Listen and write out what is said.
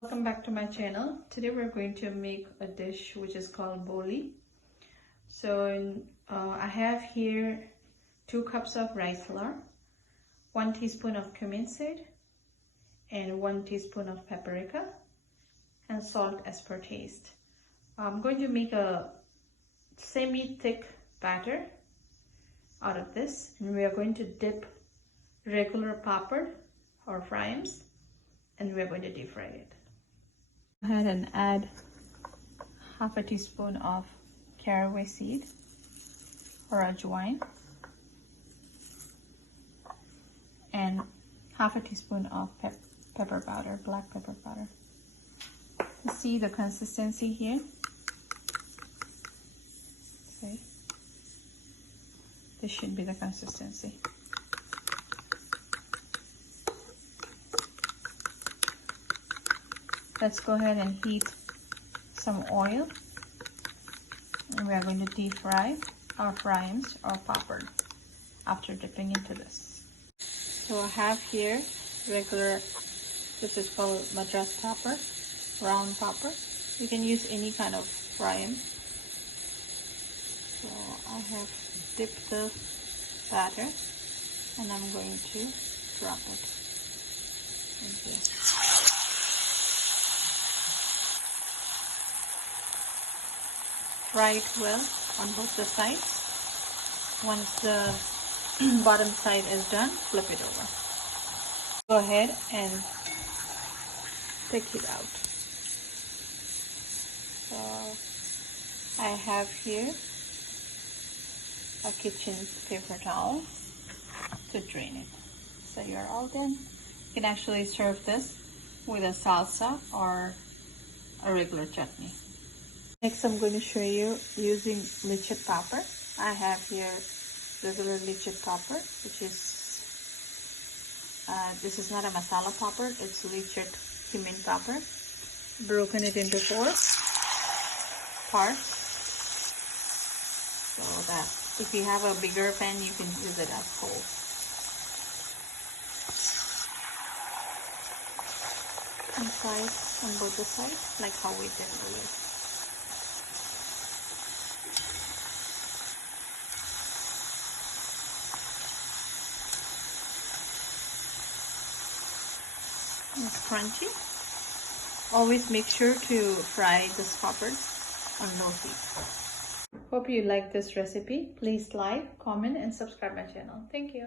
Welcome back to my channel. Today we're going to make a dish which is called Boli. So I have here 2 cups of rice flour, 1 teaspoon of cumin seed, and 1 teaspoon of paprika, and salt as per taste. I'm going to make a semi-thick batter out of this, and we are going to dip regular papad or Fryems, and we are going to deep fry it. Go ahead and add half a teaspoon of caraway seed or ajwain and half a teaspoon of pepper powder, black pepper powder. You see the consistency here? Okay. This should be the consistency. Let's go ahead and heat some oil, and we are going to deep fry our Fryems or papad after dipping into this. So I have here regular, this is called Madras papad, round papad. You can use any kind of Fryem. So I have dipped the batter and I'm going to drop it into. Fry it well on both the sides. Once the bottom side is done, flip it over. Go ahead and take it out. So I have here a kitchen paper towel to drain it. So you're all done. You can actually serve this with a salsa or a regular chutney. Next, I'm going to show you using leche papad. I have here regular leche papad, which is, this is not a masala papad, it's leche cumin papad. Broken it into 4 parts, so that if you have a bigger pan, you can use it as whole. And fry it on both the sides, like how we did earlier. It's crunchy. Always make sure to fry this papad on low heat. Hope you like this recipe. Please like, comment, and subscribe my channel. Thank you.